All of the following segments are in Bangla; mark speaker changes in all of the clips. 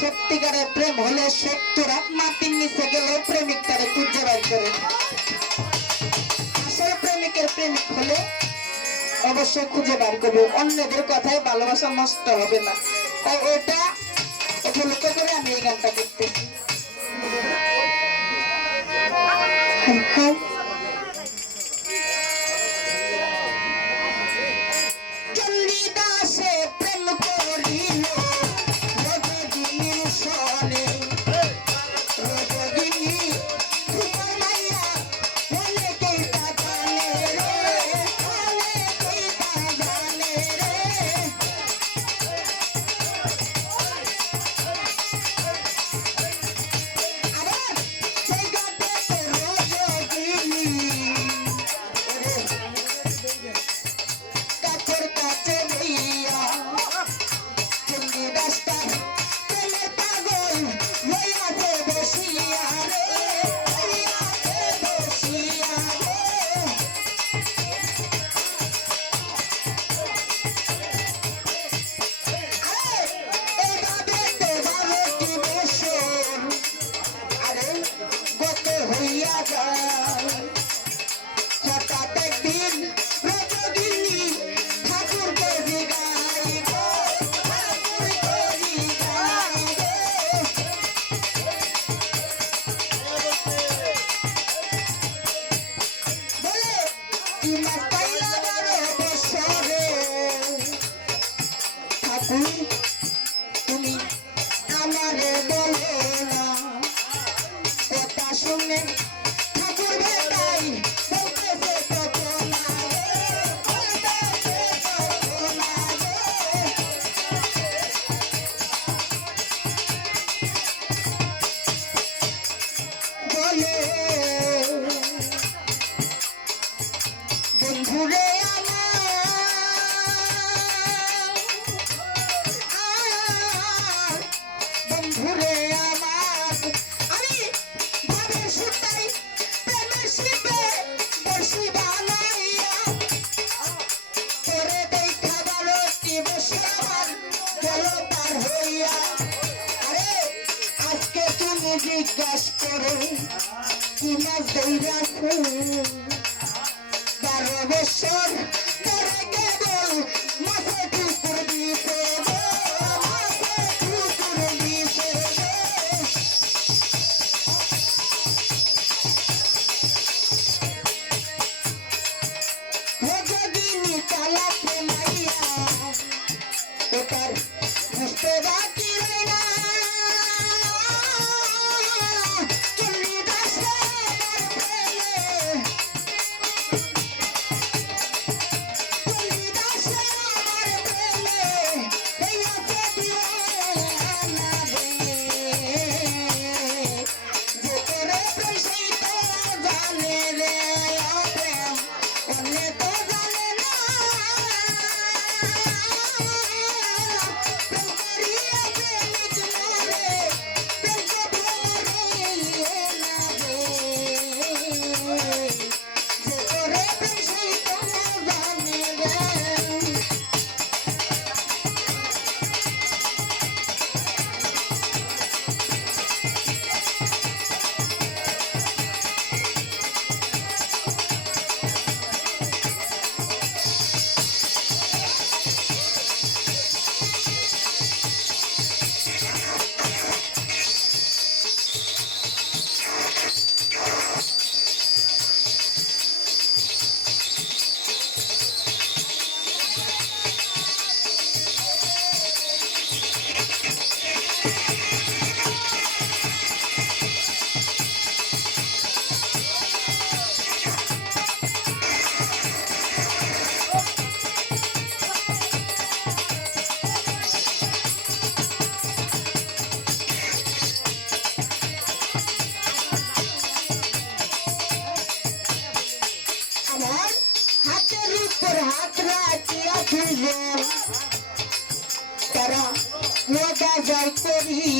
Speaker 1: সত্যিকারের প্রেম হলে সত্তর আপ মাটির নিচে গেলেও প্রেমিক তারে খুঁজে বার করে। আসলে প্রেমিকের প্রেমিক হলে অবশ্যই খুঁজে বার করবে, অন্যদের কথায় ভালোবাসা নষ্ট হবে না। তাই ওটা উপলক্ষ করে আমি এই গানটা করতেছি। আচ্ছা। জিজ্ঞাস করে কিনা দৈরা বারো বছর করে তারা মোটা জয় করি।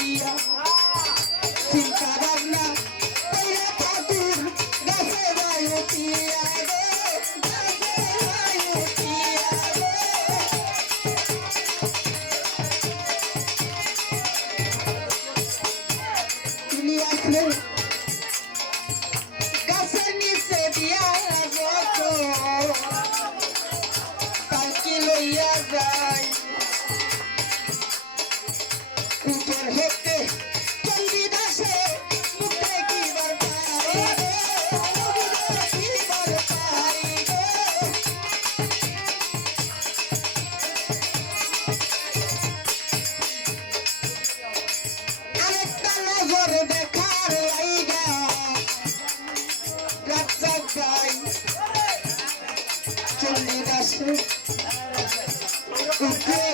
Speaker 1: যায়। Okay.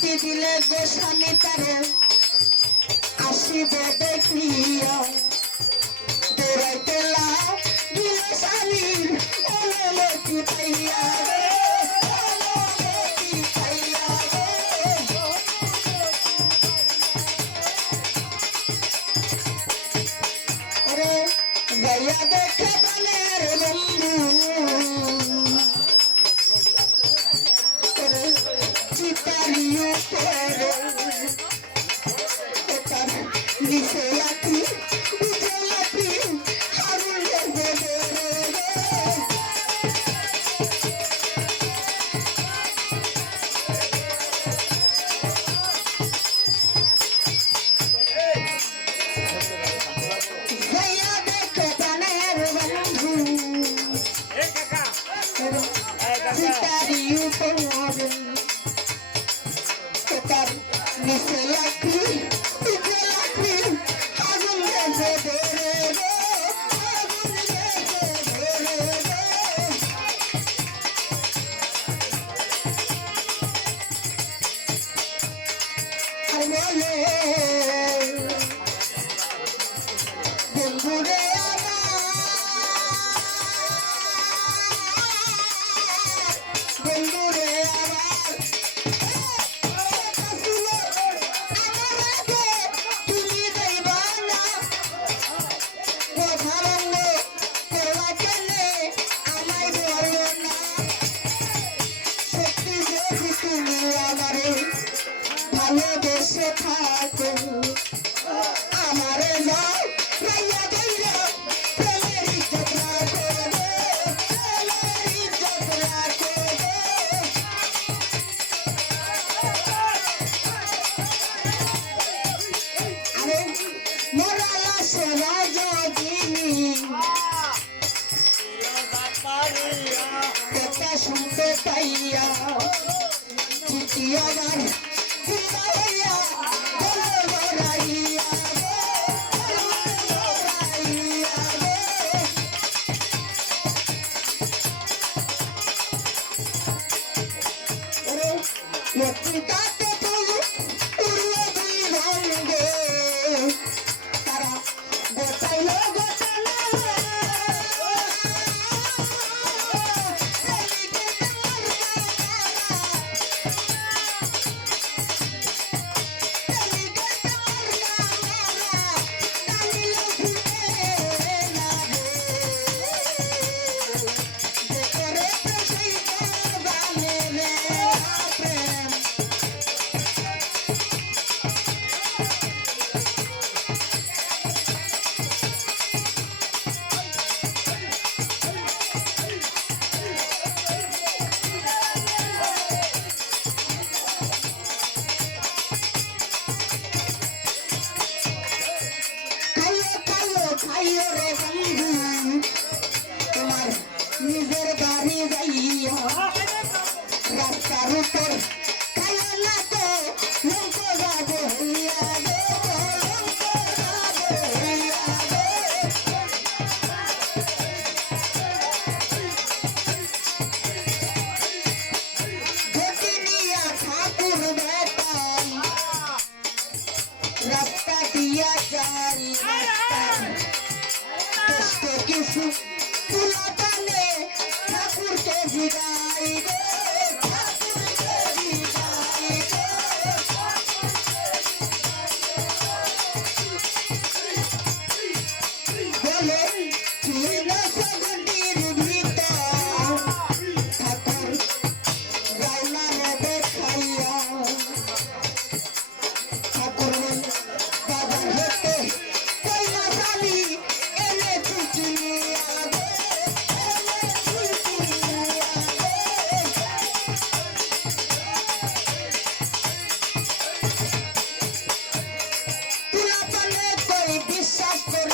Speaker 1: মুক্তি দিলে যে স্বামী তারে আসিবে দেখিয়া।
Speaker 2: I Daddy, you
Speaker 1: got that.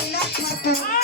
Speaker 1: Oh,